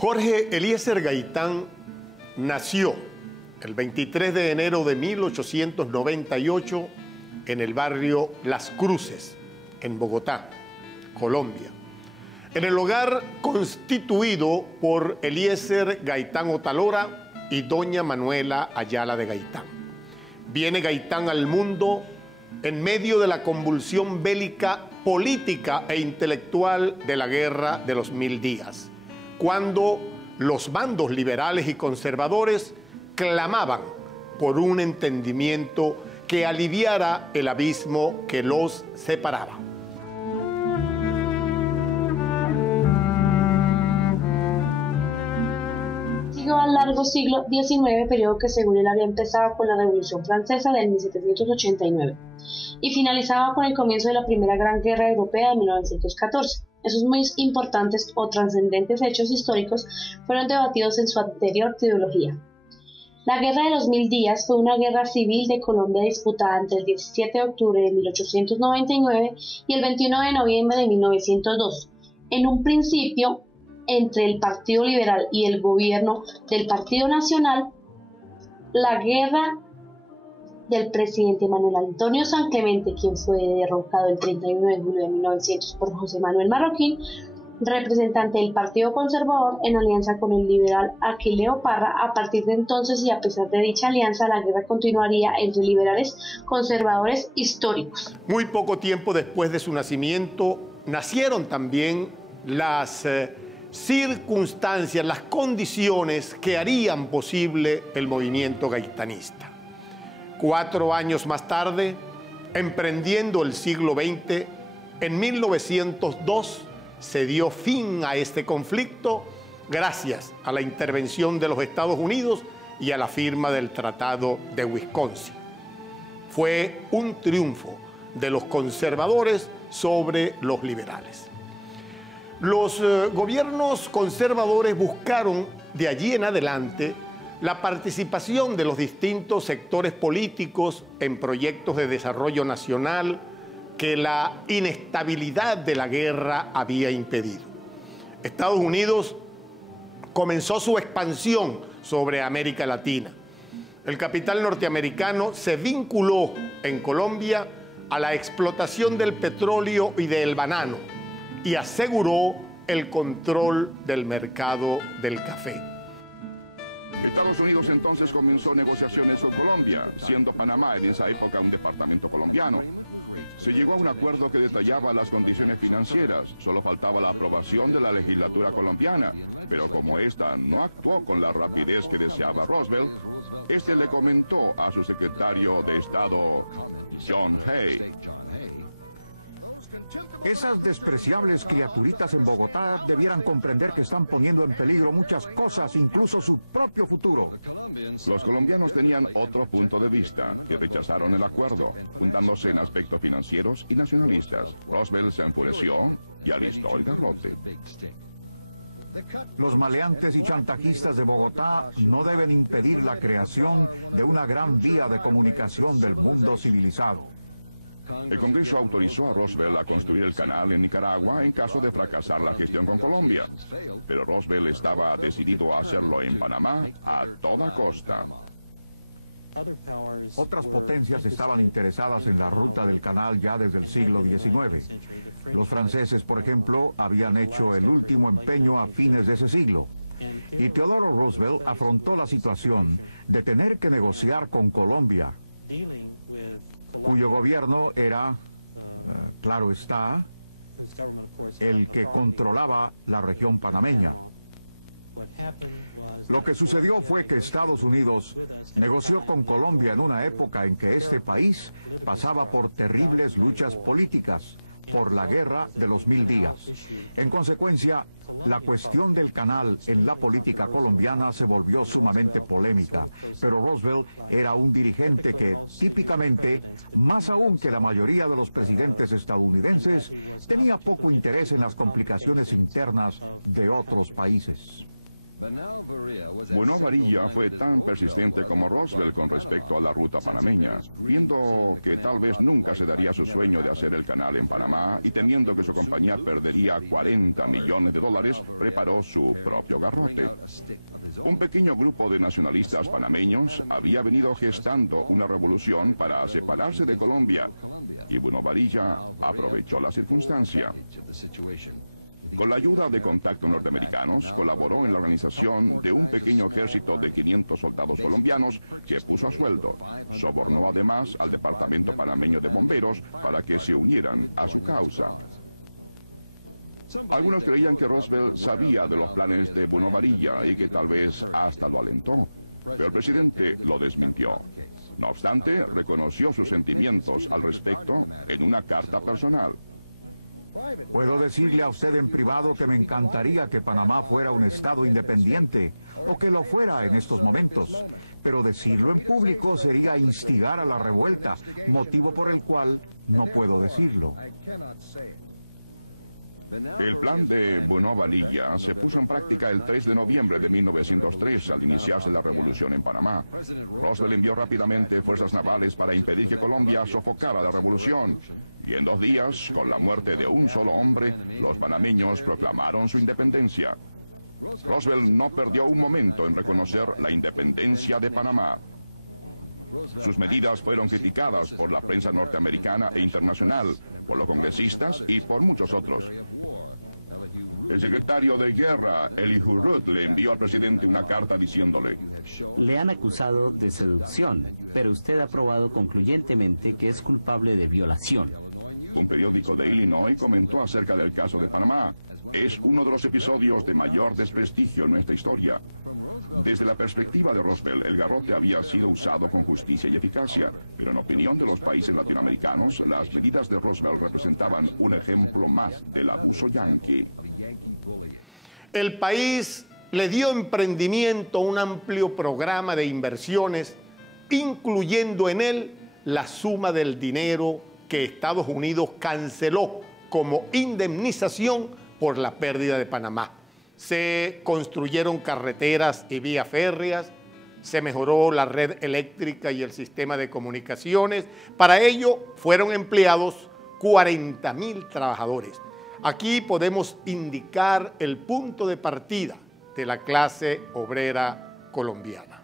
Jorge Eliezer Gaitán nació el 23 de enero de 1898 en el barrio Las Cruces, en Bogotá, Colombia, en el hogar constituido por Eliezer Gaitán Otalora y doña Manuela Ayala de Gaitán. Viene Gaitán al mundo en medio de la convulsión bélica, política e intelectual de la Guerra de los 1000 días, cuando los bandos liberales y conservadores clamaban por un entendimiento que aliviara el abismo que los separaba. Siguió al largo siglo XIX, periodo que según él había empezado con la Revolución Francesa de 1789 y finalizaba con el comienzo de la Primera Gran Guerra Europea de 1914. Esos muy importantes o trascendentes hechos históricos fueron debatidos en su anterior trilogía. La Guerra de los 1000 días fue una guerra civil de Colombia disputada entre el 17 de octubre de 1899 y el 21 de noviembre de 1902. En un principio, entre el Partido Liberal y el gobierno del Partido Nacional, la guerra del presidente Manuel Antonio San Clemente, quien fue derrocado el 31 de julio de 1900 por José Manuel Marroquín, representante del Partido Conservador, en alianza con el liberal Aquileo Parra. A partir de entonces y a pesar de dicha alianza, la guerra continuaría entre liberales conservadores históricos. Muy poco tiempo después de su nacimiento, nacieron también las circunstancias, las condiciones que harían posible el movimiento gaitanista. 4 años más tarde, emprendiendo el siglo XX, en 1902 se dio fin a este conflicto gracias a la intervención de los Estados Unidos y a la firma del Tratado de Wisconsin. Fue un triunfo de los conservadores sobre los liberales. Los gobiernos conservadores buscaron de allí en adelante la participación de los distintos sectores políticos en proyectos de desarrollo nacional que la inestabilidad de la guerra había impedido. Estados Unidos comenzó su expansión sobre América Latina. El capital norteamericano se vinculó en Colombia a la explotación del petróleo y del banano y aseguró el control del mercado del café. Estados Unidos entonces comenzó negociaciones con Colombia, siendo Panamá en esa época un departamento colombiano. Se llegó a un acuerdo que detallaba las condiciones financieras, solo faltaba la aprobación de la legislatura colombiana, pero como esta no actuó con la rapidez que deseaba Roosevelt, este le comentó a su secretario de Estado, John Hay: esas despreciables criaturitas en Bogotá debieran comprender que están poniendo en peligro muchas cosas, incluso su propio futuro. Los colombianos tenían otro punto de vista y rechazaron el acuerdo, fundándose en aspectos financieros y nacionalistas. Roosevelt se enfureció y alistó el garrote. Los maleantes y chantajistas de Bogotá no deben impedir la creación de una gran vía de comunicación del mundo civilizado. El Congreso autorizó a Roosevelt a construir el canal en Nicaragua en caso de fracasar la gestión con Colombia, pero Roosevelt estaba decidido a hacerlo en Panamá a toda costa. Otras potencias estaban interesadas en la ruta del canal ya desde el siglo XIX. Los franceses, por ejemplo, habían hecho el último empeño a fines de ese siglo. Y Theodore Roosevelt afrontó la situación de tener que negociar con Colombia, cuyo gobierno era, claro está, el que controlaba la región panameña. Lo que sucedió fue que Estados Unidos negoció con Colombia en una época en que este país pasaba por terribles luchas políticas, por la Guerra de los 1000 días. En consecuencia, la cuestión del canal en la política colombiana se volvió sumamente polémica, pero Roosevelt era un dirigente que típicamente, más aún que la mayoría de los presidentes estadounidenses, tenía poco interés en las complicaciones internas de otros países. Buenos Varilla fue tan persistente como Roosevelt con respecto a la ruta panameña, viendo que tal vez nunca se daría su sueño de hacer el canal en Panamá y temiendo que su compañía perdería $40 millones, preparó su propio garrote. Un pequeño grupo de nacionalistas panameños había venido gestando una revolución para separarse de Colombia y Buenos Varilla aprovechó la circunstancia. Con la ayuda de contactos norteamericanos, colaboró en la organización de un pequeño ejército de 500 soldados colombianos que puso a sueldo. Sobornó además al Departamento Panameño de Bomberos para que se unieran a su causa. Algunos creían que Roosevelt sabía de los planes de Buenos Varilla y que tal vez hasta lo alentó, pero el presidente lo desmintió. No obstante, reconoció sus sentimientos al respecto en una carta personal. Puedo decirle a usted en privado que me encantaría que Panamá fuera un estado independiente, o que lo fuera en estos momentos, pero decirlo en público sería instigar a la revuelta, motivo por el cual no puedo decirlo. El plan de Buenos Varilla se puso en práctica el 3 de noviembre de 1903 al iniciarse la revolución en Panamá. Roosevelt envió rápidamente fuerzas navales para impedir que Colombia sofocara la revolución. Y en 2 días, con la muerte de un solo hombre, los panameños proclamaron su independencia. Roosevelt no perdió un momento en reconocer la independencia de Panamá. Sus medidas fueron criticadas por la prensa norteamericana e internacional, por los congresistas y por muchos otros. El secretario de Guerra, Elihu Root, le envió al presidente una carta diciéndole: le han acusado de seducción, pero usted ha probado concluyentemente que es culpable de violación. Un periódico de Illinois comentó acerca del caso de Panamá. Es uno de los episodios de mayor desprestigio en nuestra historia. Desde la perspectiva de Roosevelt, el garrote había sido usado con justicia y eficacia, pero en opinión de los países latinoamericanos, las medidas de Roosevelt representaban un ejemplo más del abuso yanqui. El país le dio emprendimiento a un amplio programa de inversiones, incluyendo en él la suma del dinero que Estados Unidos canceló como indemnización por la pérdida de Panamá. Se construyeron carreteras y vías férreas, se mejoró la red eléctrica y el sistema de comunicaciones. Para ello fueron empleados 40.000 trabajadores. Aquí podemos indicar el punto de partida de la clase obrera colombiana.